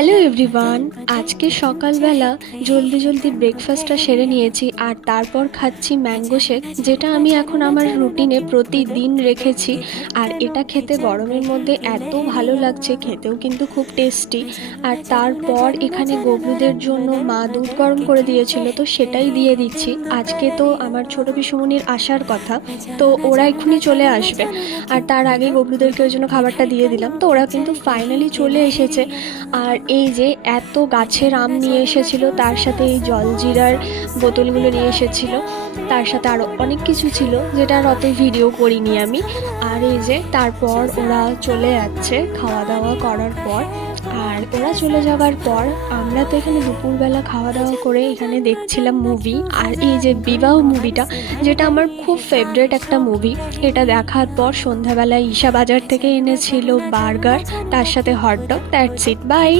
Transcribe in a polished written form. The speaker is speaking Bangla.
Hello everyone. আজকে সকালবেলা জলদি জলদি ব্রেকফাস্টটা সেরে নিয়েছি আর তারপর খাচ্ছি ম্যাঙ্গো শেক, যেটা আমি এখন আমার রুটিনে প্রতিদিন রেখেছি। আর এটা খেতে গরমের মধ্যে এত ভালো লাগছে, খেতেও কিন্তু খুব টেস্টি। আর তারপর এখানে গবলুদের জন্য মা দুধ গরম করে দিয়েছিল, তো সেটাই দিয়ে দিচ্ছি। আজকে তো আমার ছোট পিসুমনির আসার কথা, তো ওরা এক্ষুনি চলে আসবে। আর তার আগে গবলুদেরকে ওই জন্য খাবারটা দিয়ে দিলাম, তো ওরা কিন্তু ফাইনালি চলে এসেছে। আর এই যে এত গাছের আম নিয়ে এসেছিল, তার সাথে এই জলজিরার বোতলগুলো নিয়ে এসেছিল, তার সাথে আরও অনেক কিছু ছিল যেটা আর অত ভিডিও করিনি আমি। আর এই যে তারপর ওরা চলে যাচ্ছে খাওয়া দাওয়া করার পর। আর ওরা চলে যাওয়ার পর আমরা তো এখানে দুপুরবেলা খাওয়া দাওয়া করে এখানে দেখছিলাম মুভি। আর এই যে বিবাহ মুভিটা, যেটা আমার খুব ফেভারিট একটা মুভি, এটা দেখার পর সন্ধ্যাবেলায় ঈশা বাজার থেকে এনেছিল বার্গার, তার সাথে হটডগ। That's it, by.